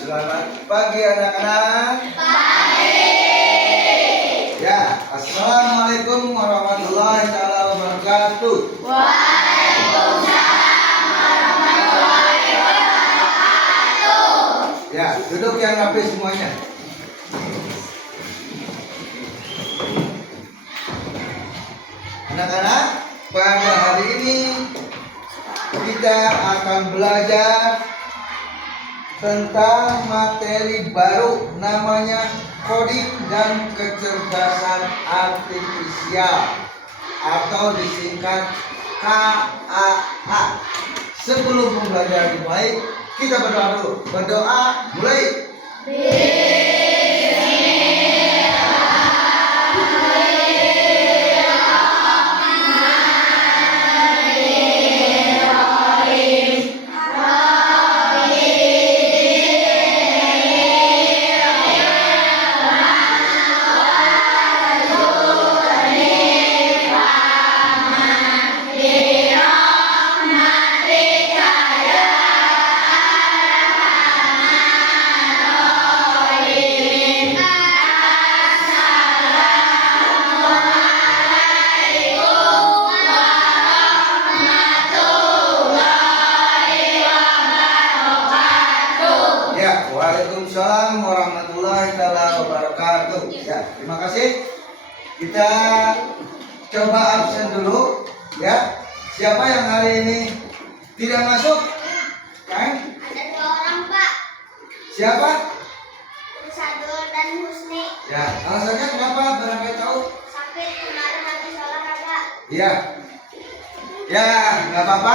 Selamat pagi anak-anak. Ya, assalamualaikum warahmatullahi wabarakatuh. Waalaikumsalam warahmatullahi wabarakatuh. Ya, duduk yang rapi semuanya. Anak-anak, pada hari ini kita akan belajar tentang materi baru namanya coding dan kecerdasan artifisial atau disingkat KAA. Sebelum belajar dimulai, kita berdoa dulu. Berdoa mulai. Waalaikumsalam warahmatullahi wabarakatuh. Ya, terima kasih. Kita coba absen dulu, ya. Siapa yang hari ini tidak masuk? Kan? Ada 2 orang, Pak. Siapa? Sadul dan Husni. Ya, alasannya kenapa? Barangkali tahu? Sakit kemarin habis olahraga. Iya. Ya, nggak apa-apa.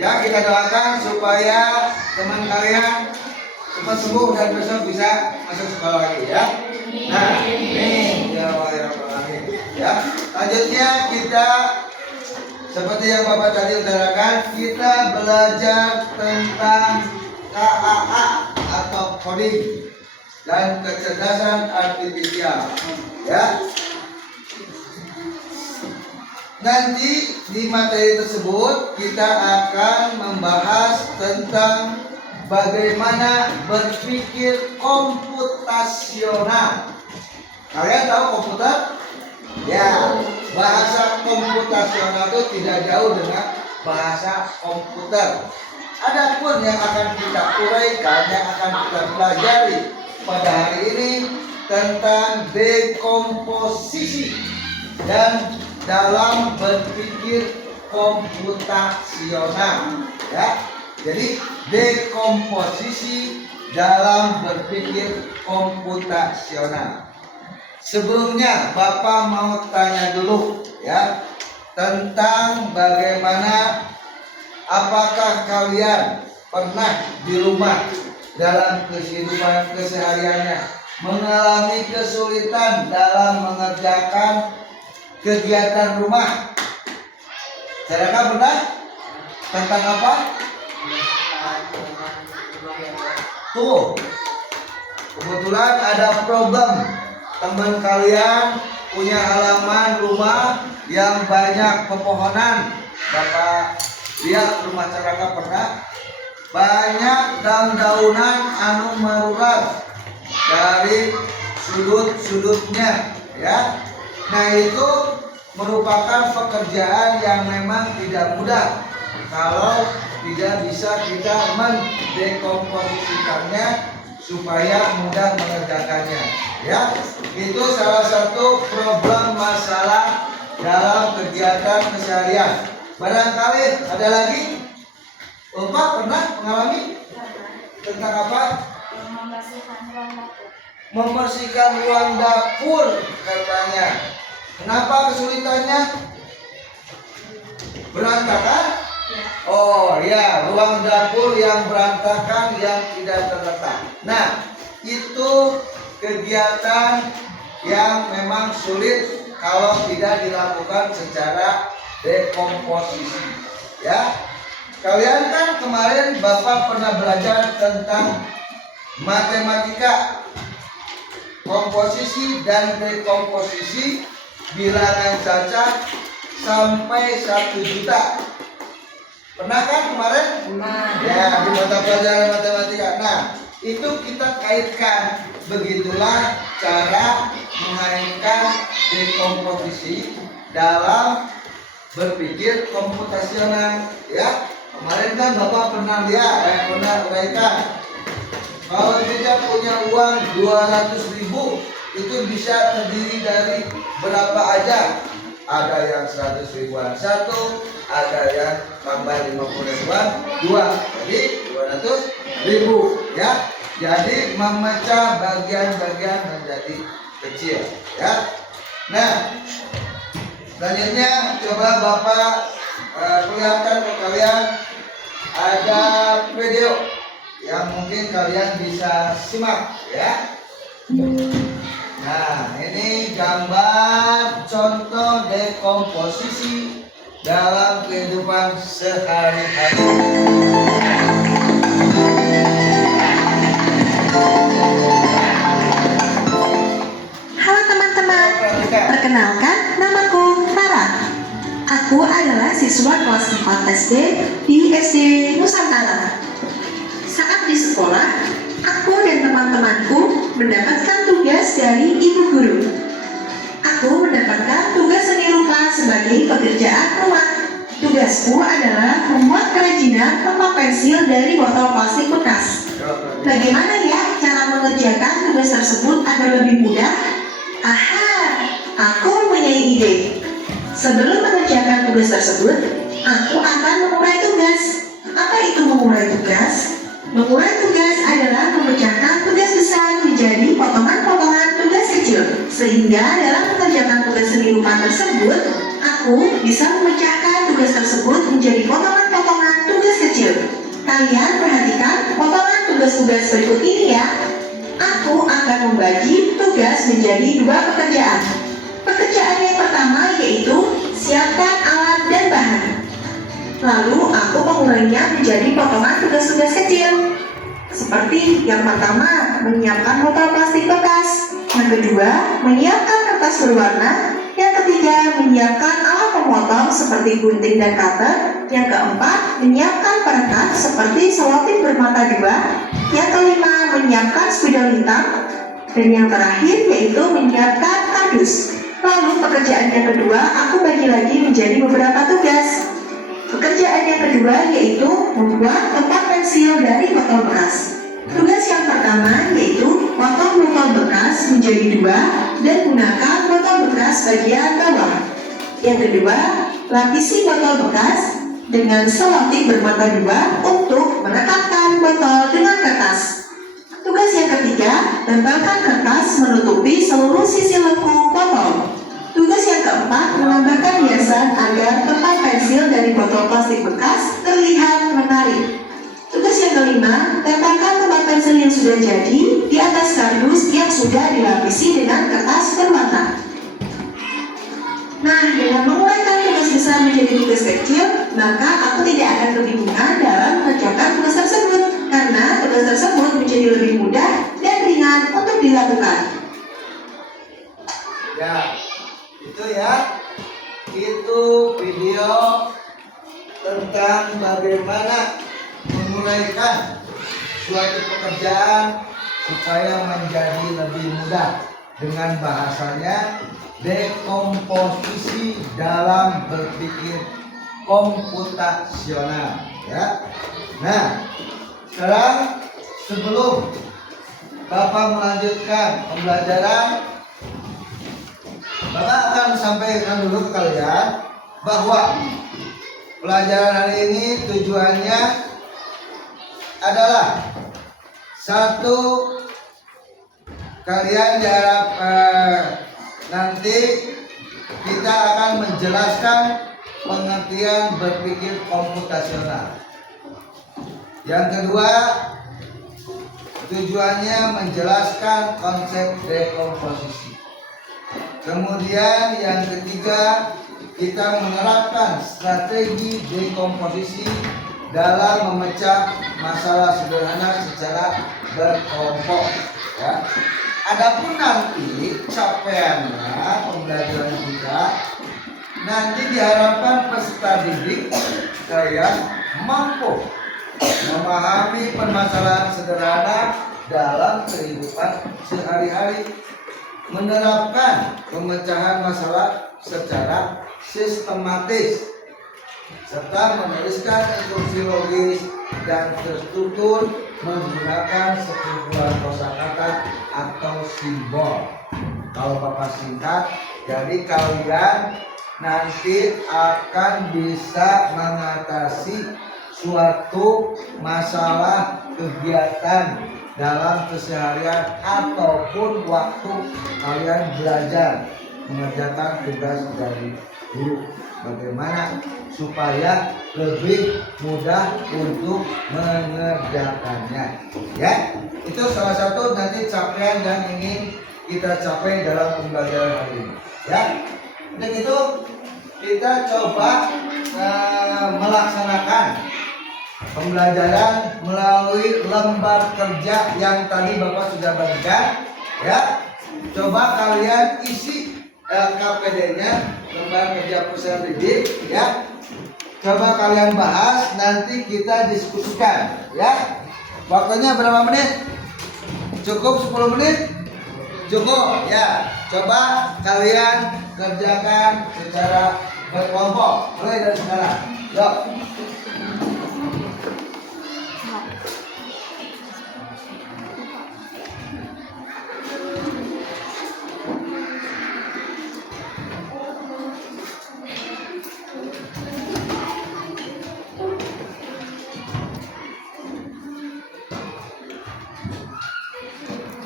Ya, kita doakan supaya teman kalian cepat sembuh dan besok bisa masuk sekolah lagi, ya. Nah, ini ya Waalaikumsalam. Ya, lanjutnya kita seperti yang Bapak tadi utarakan, kita belajar tentang KAA atau coding dan kecerdasan artifisial, ya. Nanti di materi tersebut kita akan membahas tentang bagaimana berpikir komputasional. Kalian tahu komputer? Ya, bahasa komputasional itu tidak jauh dengan bahasa komputer. Adapun yang akan kita uraikan, yang akan kita pelajari pada hari ini tentang dekomposisi dan dalam berpikir komputasional, ya. Jadi dekomposisi dalam berpikir komputasional. Sebelumnya Bapak mau tanya dulu, ya, tentang bagaimana, apakah kalian pernah di rumah dalam kehidupan kesehariannya mengalami kesulitan dalam mengerjakan kegiatan rumah? Saudara pernah? Tentang apa? Tuh, kebetulan ada problem. Teman kalian punya halaman rumah yang banyak pepohonan. Bapak lihat rumah Ceraka pernah? Banyak daun-daunan anu merurat dari sudut-sudutnya, ya. Nah, itu merupakan pekerjaan yang memang tidak mudah kalau tidak bisa kita mendekomposisikannya supaya mudah mengerjakannya, ya. Itu salah satu problem masalah dalam kegiatan keseharian. Barangkali ada lagi? Bapak pernah mengalami tentang apa? Membersihkan ruang dapur katanya. Kenapa kesulitannya? Berantakan? Oh ya, ruang dapur yang berantakan, yang tidak terletak. Nah, itu kegiatan yang memang sulit kalau tidak dilakukan secara dekomposisi, ya. Kalian kan kemarin Bapak pernah belajar tentang matematika, komposisi dan dekomposisi, bilangan cacat sampai 1 juta. Pernah kan kemarin? Ya, di mata pelajaran matematika. Nah, itu kita kaitkan. Begitulah cara mengaitkan dekomposisi dalam berpikir komputasional. Ya, kemarin kan Bapak pernah lihat, pernah uraikan. Kalau kita punya uang 200.000, itu bisa terdiri dari berapa aja? Ada yang 100 ribuan satu, ada yang tambah 50 ribuan dua, jadi 200.000 ya. Jadi memecah bagian-bagian menjadi kecil ya. Nah, selanjutnya coba Bapak perlihatkan ke kalian ada video yang mungkin kalian bisa simak ya. Nah, ini gambar contoh dekomposisi dalam kehidupan sehari-hari. Halo teman-teman, perkenalkan namaku Farah. Aku adalah siswa kelas 4 SD di SD Nusantara. Saat di sekolah, aku dan teman-temanku mendapatkan tugas dari ibu guru. Aku mendapatkan tugas seni rupa sebagai pekerjaan rumah. Tugasku adalah membuat kerajinan tempat pensil dari botol plastik bekas. Bagaimana ya cara mengerjakan tugas tersebut agar lebih mudah? Aha, aku mempunyai ide. Sebelum mengerjakan tugas tersebut, aku akan mengurai tugas. Apa itu mengurai tugas? Mengurai tugas adalah memecahkan tugas besar menjadi potongan-potongan tugas kecil. Sehingga dalam mengerjakan tugas seni rupa tersebut, aku bisa memecahkan tugas tersebut menjadi potongan-potongan tugas kecil. Kalian perhatikan potongan tugas-tugas berikut ini ya. Aku akan membagi tugas menjadi dua pekerjaan. Pekerjaan yang pertama yaitu siapkan alat dan bahan. Lalu aku mengurainya menjadi potongan tugas-tugas kecil. Seperti yang pertama, menyiapkan botol plastik bekas. Yang kedua, menyiapkan kertas berwarna. Yang ketiga, menyiapkan alat pemotong seperti gunting dan cutter. Yang keempat, menyiapkan perekat seperti selotip bermata dua. Yang kelima, menyiapkan spidol hitam. Dan yang terakhir yaitu menyiapkan kardus. Lalu pekerjaan yang kedua, aku bagi lagi menjadi beberapa tugas. Pekerjaan yang kedua yaitu membuat tempat pensil dari botol bekas. Tugas yang pertama yaitu potong botol bekas menjadi dua dan gunakan botol bekas bagian bawah. Yang kedua, lapisi botol bekas dengan selotip bermata dua untuk menetapkan botol dengan kertas. Tugas yang ketiga, tempelkan kertas menutupi seluruh sisi lengkung botol. Tugas yang keempat, menambahkan hiasan agar tempat pensil dari botol plastik bekas terlihat menarik. Tugas yang kelima, tempelkan tempat pensil yang sudah jadi di atas kardus yang sudah dilapisi dengan kertas berwarna. Nah, dengan menguraikan tugas besar menjadi tugas kecil, maka aku tidak akan kebingungan dalam mengerjakan tugas tersebut, karena tugas tersebut menjadi lebih mudah dan ringan untuk dilakukan. Ya, itu ya. Itu video tentang bagaimana menguraikan suatu pekerjaan supaya menjadi lebih mudah dengan bahasanya dekomposisi dalam berpikir komputasional ya. Nah, sekarang sebelum Bapak melanjutkan pembelajaran, Bapak akan sampaikan dulu ke kalian bahwa pelajaran hari ini tujuannya adalah satu, kalian diharap nanti kita akan menjelaskan pengertian berpikir komputasional. Yang kedua, tujuannya menjelaskan konsep dekomposisi. Kemudian yang ketiga, kita menerapkan strategi dekomposisi dalam memecah masalah sederhana secara berkelompok ya. Adapun nanti capaiannya pembelajaran kita nanti diharapkan peserta didik kalian mampu memahami permasalahan sederhana dalam kehidupan sehari-hari, menerapkan pemecahan masalah secara sistematis, serta menuliskan instruksi logis dan terstruktur menggunakan sekumpulan kosakata atau simbol. Kalau Bapak singkat, jadi kalian nanti akan bisa mengatasi suatu masalah kegiatan dalam keseharian ataupun waktu kalian belajar mengerjakan tugas dari guru. Bagaimana supaya lebih mudah untuk mengerjakannya, ya. Itu salah satu nanti capaian yang ingin kita capai dalam pembelajaran hari ini, ya. Untuk itu kita coba melaksanakan pembelajaran melalui lembar kerja yang tadi Bapak sudah bagikan, ya. Coba kalian isi LKPD-nya, lembar kerja peserta didik, ya. Coba kalian bahas, nanti kita diskusikan, ya. Waktunya berapa menit? Cukup 10 menit? Cukup, ya. Coba kalian kerjakan secara berkelompok mulai dari sekarang. Yuk.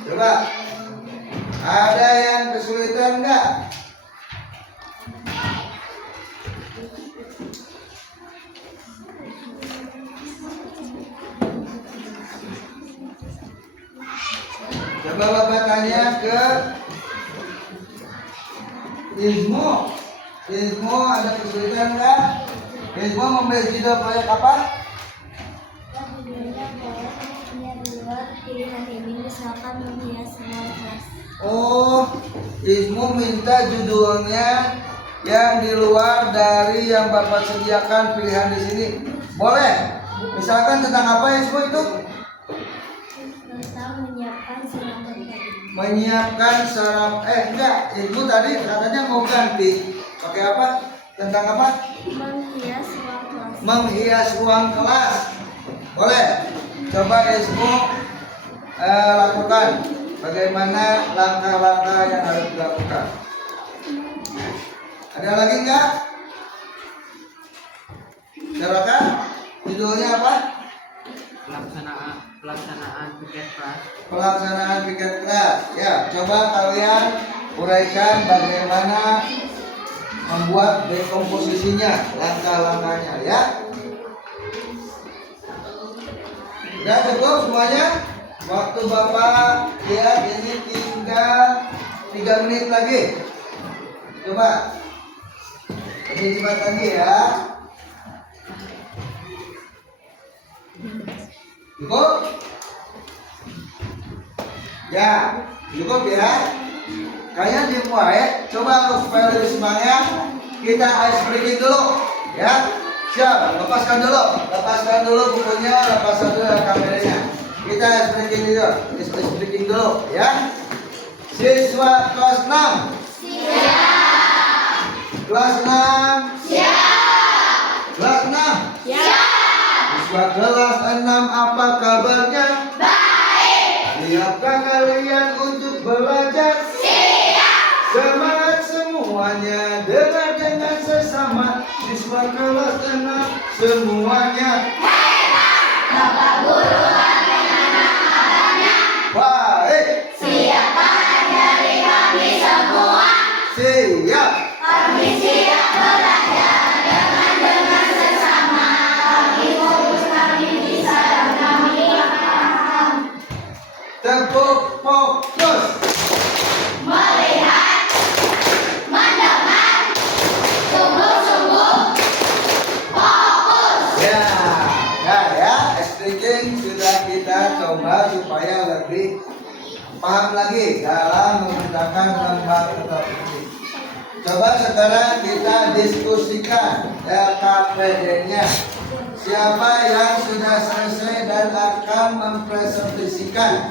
Coba, ada yang kesulitan enggak? Coba Bapak tanya ke Ismo. Ismo ada kesulitan enggak? Ismo membeli judul proyek apa? Pilihan ini misalkan menghias ruang kelas. Oh, Ismu minta judulnya yang di luar dari yang Bapak sediakan pilihan di sini. Boleh? Misalkan tentang apa Ismu itu? Tentang menyiapkan sarapan pagi. Menyiapkan enggak, Ismu tadi katanya mau ganti. Pakai apa? Tentang apa? Menghias ruang kelas. Menghias ruang kelas. Boleh? Coba Ismu lakukan bagaimana langkah-langkah yang harus dilakukan. Ada lagi enggak? Silakan. Judulnya apa? Pelaksanaan piket kelas. Pelaksanaan piket kelas. Ya, coba kalian uraikan bagaimana membuat dekomposisinya, langkah-langkahnya, ya. Udah cukup semuanya? Waktu Bapak lihat ini tinggal 3 menit lagi. Coba lebih cepat lagi ya. Cukup? Ya, cukup ya. Kalian dimulai. Coba supaya lebih semangat, kita ice breaking dulu, ya. Siap, lepaskan dulu bukunya, lepaskan dulu kameranya. Kita ice breaking dulu, ya. Siswa kelas 6. Siap. Kelas 6. Siap. Kelas 6. Siap. Siswa kelas 6 apa kabarnya? Baik. Siapkah kalian untuk belajar? Siap. Semangat semuanya, dengar dengan sesama. Siswa kelas 6 semuanya. Bapak Guru Baik. siapa dari kami semua? Siap. Kami siap belajar dengan sesama. Kami fokus, kami bisa, dan kami paham. Tepuk fokus. Melihat, mendengar, sungguh-sungguh, fokus. Ya, speaking sudah kita coba supaya lebih paham lagi dalam menggunakan lembar tetap ini. Coba sekarang kita diskusikan LKPD-nya. Siapa yang sudah selesai dan akan mempresentasikan?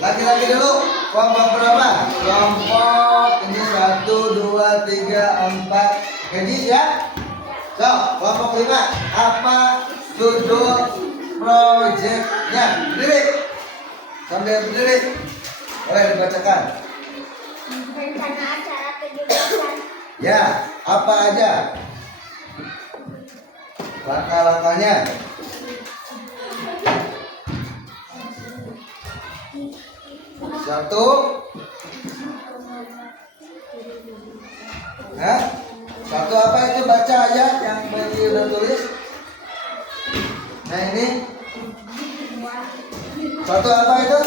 Laki-laki dulu. Kelompok berapa? Kelompok ini 1, 2, 3, 4. Kenji ya? So, kelompok 5. Apa judul proyeknya? Berdiri. Sambil berdiri. Boleh dibacakan. Rencana acara 17-an. Ya, apa aja? Langkah-langkahnya. Satu. Hah? Satu apa itu? Baca aja yang Meli udah tulis. Nah ini. Satu apa itu?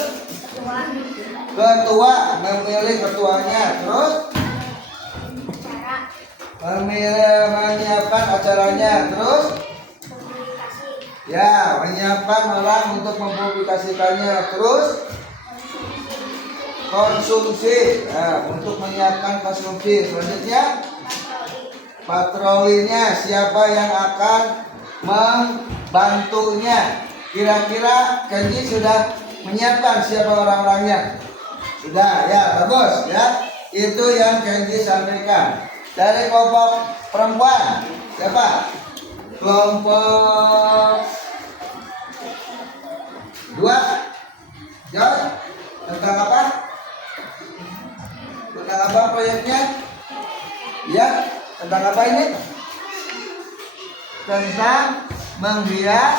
Ketua, memilih ketuanya. Terus menyiapkan acaranya. Terus ya, menyiapkan orang untuk mempublikasikannya. Terus konsumsi, nah, untuk menyiapkan konsumsi. Selanjutnya patrolinya, siapa yang akan membantunya. Kira-kira Kenji sudah menyiapkan siapa orang-orangnya? Sudah, ya, bagus ya. Itu yang Kenji sampaikan. Dari kelompok perempuan, siapa? Kelompok 2. Joy, tentang apa? Tentang apa proyeknya? Ya, tentang apa ini? Tentang menghias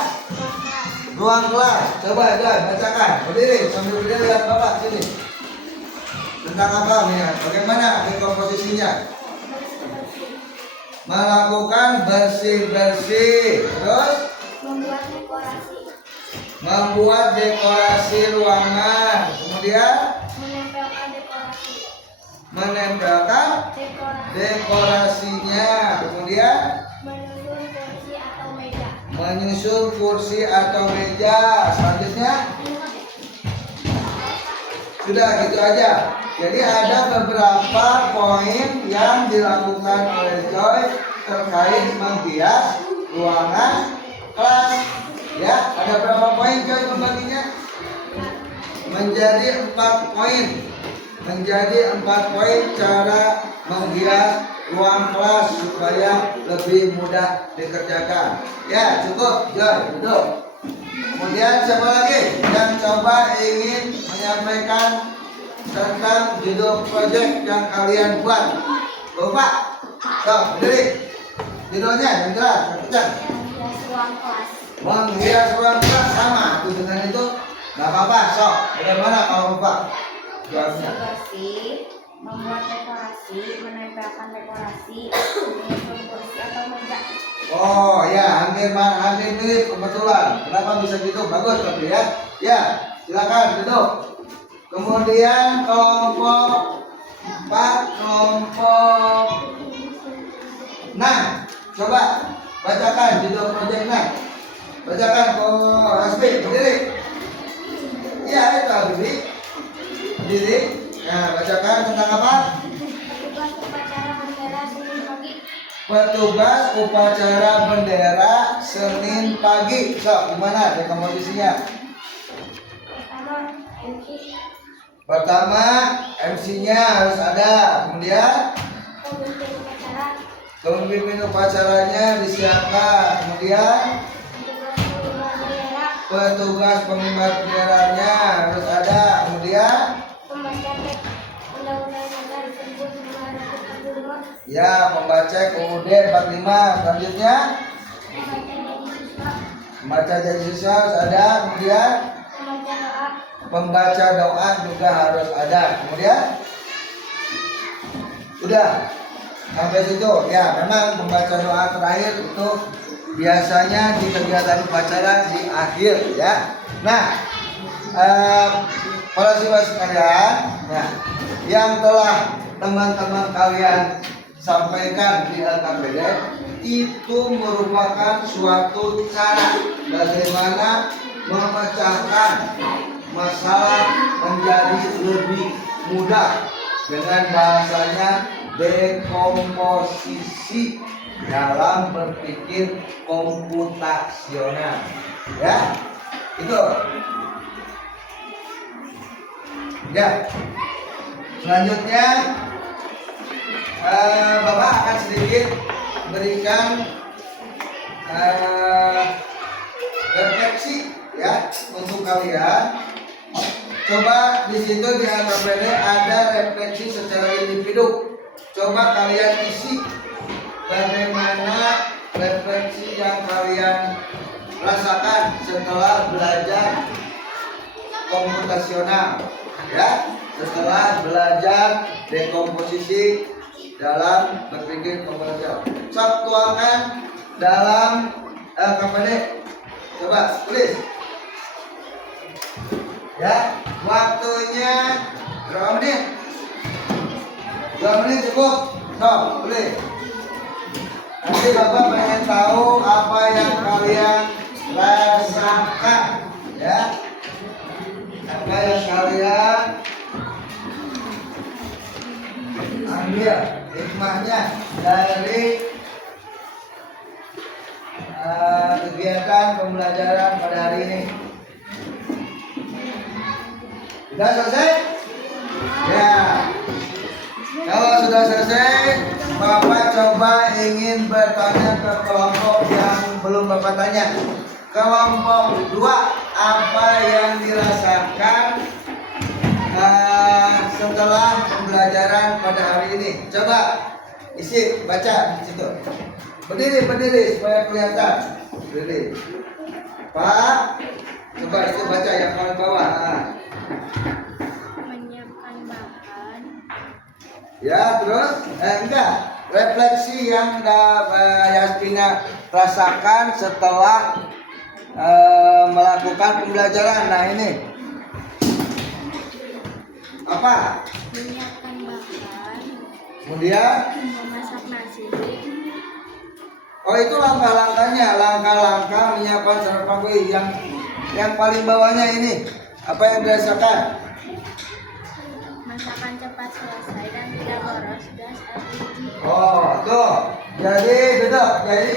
ruang kelas. Coba Joy, bacakan. Berdiri, sambil berdiri lihat Bapak sini. Tentang apa nih? Bagaimana komposisinya? Melakukan bersih-bersih. Terus membuat dekorasi ruangan. Kemudian menempelkan dekorasinya. Kemudian menyusun kursi atau meja. Selanjutnya sudah gitu aja. Jadi ada beberapa poin yang dilakukan oleh Joy terkait menghias ruangan kelas. Ya, ada berapa poin Joy membaginya? Menjadi 4 poin. Menjadi 4 poin cara menghias ruang kelas supaya lebih mudah dikerjakan. Ya, cukup Joy, duduk. Kemudian siapa lagi yang coba ingin menyampaikan tentang judul proyek yang kalian buat? Lupa? So, berdiri. Judulnya yang jelas, kencang. Menghias ruang kelas sama itu dengan itu. Gak apa-apa, so. Bagaimana kalau lupa? Jawabnya. Bersih, membuat dekorasi, menempelkan dekorasi, menyusun kursi atau meja. Oh ya, hampir mirip kebetulan. Kenapa bisa gitu? Bagus tapi ya. Ya, silakan duduk. Kemudian kelompok 4, kelompok 6. Coba bacakan judul proyeknya. Bacakan ke Hasbi, berdiri. Iya, itu Hasbi. Berdiri. Nah, bacakan tentang apa? Petugas upacara bendera Senin pagi. So, gimana komposisinya? Pertama, MC-nya harus ada. Kemudian pemimpin upacaranya disiapkan. Kemudian petugas pengibar benderanya harus ada. Kemudian ya, pembaca UUD 45. Selanjutnya pembaca jadi siswa harus ada. Kemudian pembaca doa juga harus ada. Kemudian udah sampai situ. Ya, memang pembaca doa terakhir itu biasanya di kegiatan upacara di akhir ya. Nah, para siswa sekalian, nah, yang telah teman-teman kalian sampaikan di LKPD itu merupakan suatu cara bagaimana memecahkan masalah menjadi lebih mudah dengan bahasanya dekomposisi dalam berpikir komputasional. Ya, itu. Ya, selanjutnya Bapak akan sedikit berikan refleksi ya untuk kalian. Coba di situ di AKPD ada refleksi secara individu. Coba kalian isi bagaimana refleksi yang kalian rasakan setelah belajar komputasional, ya, setelah belajar dekomposisi dalam berpikir komputasional. Sok tuangkan dalam KPD. Coba tulis. Ya, waktunya berapa menit? 2 menit cukup. Sok, tulis. Nanti Bapak pengen tahu apa yang kalian rasakan, ya. Apa yang kalian ambil hikmahnya dari kegiatan pembelajaran pada hari ini. Sudah selesai? Ya. Kalau sudah selesai, Bapak coba ingin bertanya ke kelompok yang belum Bapak tanya. Kelompok 2, apa yang dirasakan setelah pembelajaran pada hari ini? Coba isi, baca di situ. Berdiri supaya kelihatan. Berdiri. Pak, coba itu baca yang paling bawah. Menyiapkan bahan. Ya, terus enggak. Refleksi yang Yasmina rasakan setelah melakukan pembelajaran. Nah, ini apa? Menyiapkan bahan. Kemudian, Memasak nasi. oh itu langkah-langkahnya, langkah-langkah menyiapkan sarapan kue. Yang paling bawahnya ini apa yang dirasakan? Masakan cepat selesai dan tidak boros gas LPG. Oh, tuh. Jadi betul. Jadi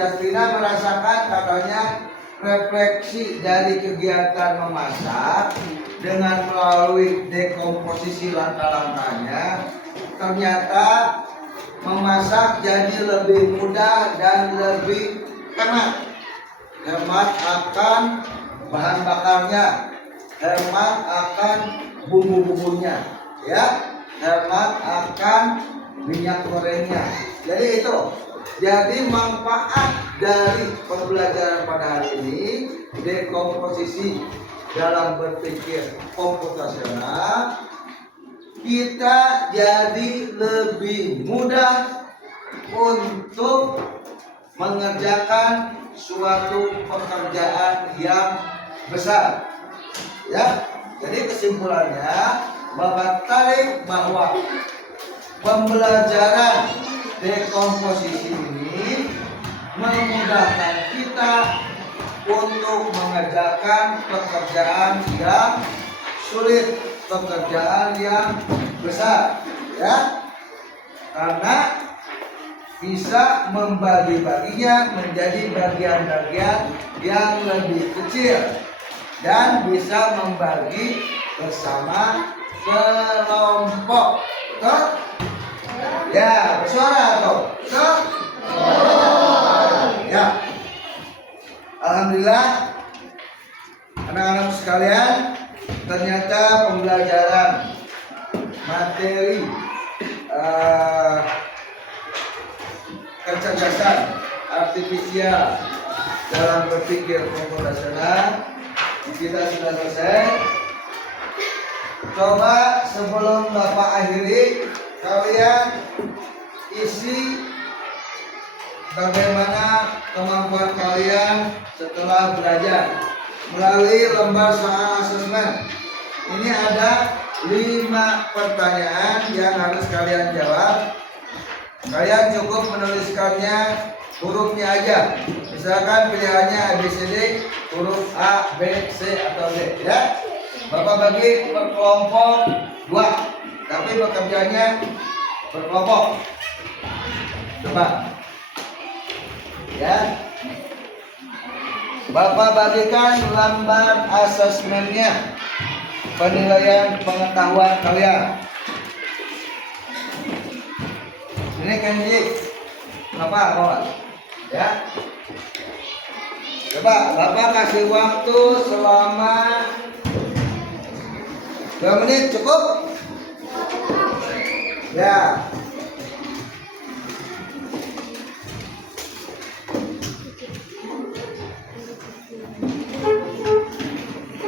Yasmina merasakan katanya refleksi dari kegiatan memasak dengan melalui dekomposisi langkah-langkahnya, ternyata memasak jadi lebih mudah dan lebih hemat akan bahan bakarnya, hemat akan bumbu-bumbunya, ya, hemat akan minyak gorengnya. Jadi itu. Jadi manfaat dari pembelajaran pada hari ini, dekomposisi dalam berpikir komputasional, kita jadi lebih mudah untuk mengerjakan suatu pekerjaan yang besar. Ya, jadi kesimpulannya Bapak tarik bahwa pembelajaran dekomposisi ini memudahkan kita untuk mengerjakan pekerjaan yang sulit, pekerjaan yang besar, ya, karena bisa membagi-baginya menjadi bagian-bagian yang lebih kecil dan bisa membagi bersama kelompok. Betul? Ya, bersuara atau? Betul? Ya. Alhamdulillah anak-anak sekalian, ternyata pembelajaran materi kecerdasan artifisial dalam berpikir komputasional kita sudah selesai. Coba sebelum Bapak akhiri, kalian isi bagaimana kemampuan kalian setelah belajar melalui lembar soal asesmen. Ini ada 5 pertanyaan yang harus kalian jawab. Kalian cukup menuliskannya hurufnya aja. Misalkan pilihannya ABCD, huruf A, B, C atau D, ya. Bapak bagi per kelompok 2, tapi bekerjanya berkelompok. Coba Ya. Bapak bagikan lembar asesmennya, penilaian pengetahuan kalian. Ini Kenji, kenapa bawa? Ya. Coba Bapak kasih waktu selama 2 menit cukup? Ya.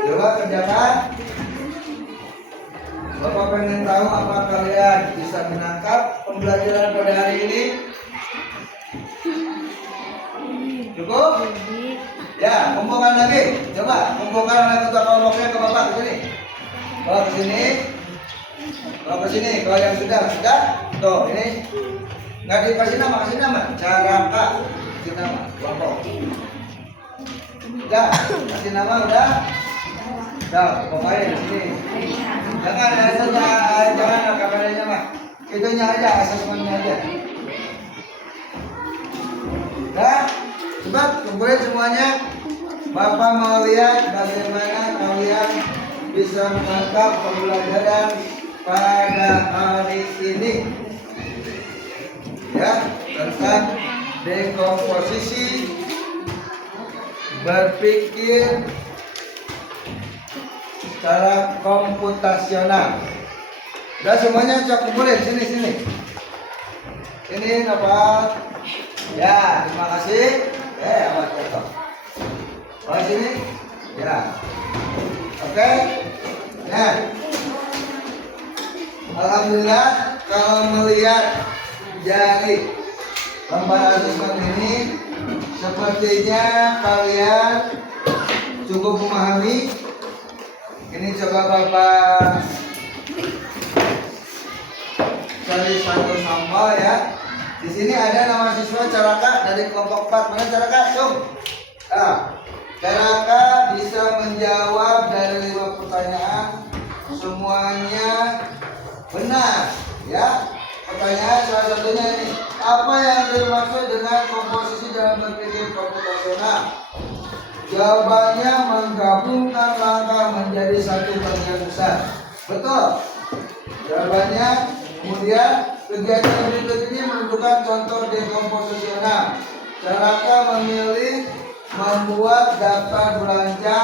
Coba kerjakan. Bapak pengen tahu apa kalian bisa menangkap pembelajaran pada hari ini? Cukup? Ya, kumpulkan lagi. Coba kumpulkan anak ketua kelompoknya ke Bapak ke sini. Bawa ke sini. Bawa ke sini. Kalau yang sudah. Tuh, ini nggak dikasih nama, kasih nama. Caraka, kasih nama. Kelompok. Udah, kasih nama udah. Udah, pokoknya di sini. Jangan KPD-nya mah. Itunya aja, asesmennya aja. Udah, coba kumpulin semuanya. Bapak mau lihat bagaimana kalian bisa menangkap pembelajaran pada hari ini. Ya, tentang dekomposisi, berpikir secara komputasional. Udah semuanya cek kumpulin sini. Ini apa? Ya, terima kasih. Awas jatuh. Oh sini. Ya. Oke. Nah. Alhamdulillah kalau melihat dari lembar asesmen ini sepertinya kalian cukup memahami. Ini coba Bapak cari satu sampel ya. Di sini ada nama siswa Caraka dari kelompok 4. Mana Caraka? Tuh. Nah, Caraka bisa menjawab dari 5 pertanyaan semuanya benar ya. Pertanyaan salah satunya ini, apa yang dimaksud dengan komposisi dalam berpikir komputasional? Jawabannya menggabungkan langkah menjadi satu bagian besar. Betul. Jawabannya. Kemudian kegiatan berikut ini menunjukkan contoh dekomposisional. Caraka memilih membuat daftar belanja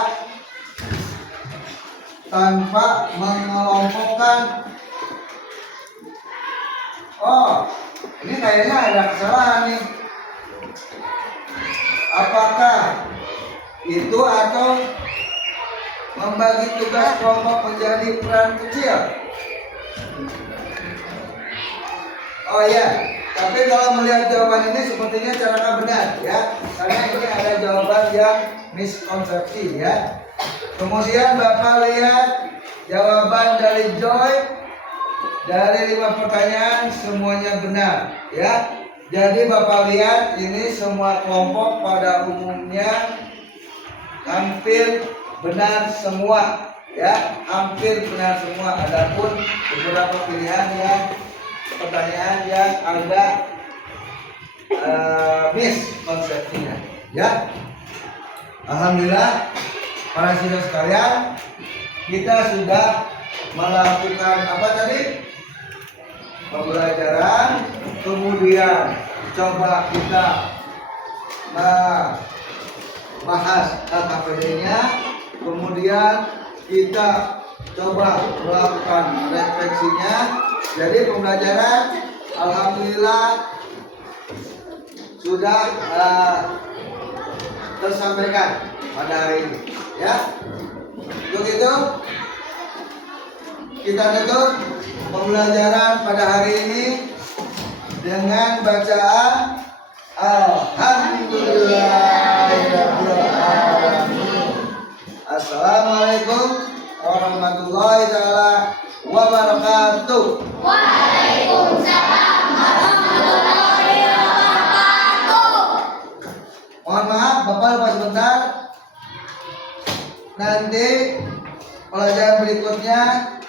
tanpa mengelompokkan. Oh, ini kayaknya ada kesalahan nih. Apakah itu atau membagi tugas kelompok menjadi peran kecil? Oh iya, tapi kalau melihat jawaban ini sepertinya Caraka benar ya, karena ini ada jawaban yang miskonsepsi ya. Kemudian Bapak lihat jawaban dari Joy, dari 5 pertanyaan semuanya benar ya. Jadi Bapak lihat ini semua kelompok pada umumnya hampir benar semua ya, hampir benar semua. Adapun beberapa pilihan yang pertanyaan yang agak miskonsepsinya ya. Alhamdulillah para siswa sekalian, kita sudah melakukan apa tadi? Pembelajaran, kemudian coba kita bahas KPD-nya, kemudian kita coba melakukan refleksinya. Jadi pembelajaran alhamdulillah sudah tersampaikan pada hari ini ya. Begitu kita tutup pembelajaran pada hari ini dengan bacaan Alhamdulillahirrahmanirrahim. Assalamualaikum warahmatullahi wabarakatuh. Waalaikumsalam warahmatullahi wabarakatuh. Mohon maaf Bapak lupa sebentar. Nanti pelajaran berikutnya